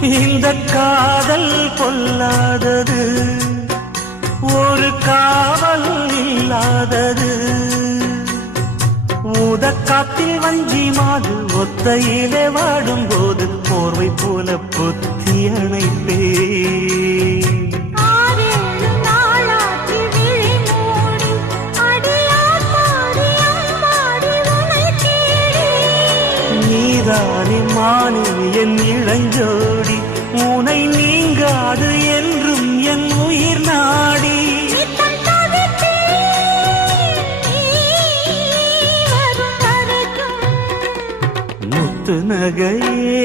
இந்த காதல் பொல்லாதது, ஒரு காவல் இல்லாதது. ஊதக்காத்தில் வஞ்சி மாது ஒத்தையிலே வாடும் போது போர்வை போல பொத்தி அணைப்பே. நீதானே மானே என் இளஞ்சோடி, உனை நீங்காது என்றும் என் உயிர் நாடி. முத்து நகையே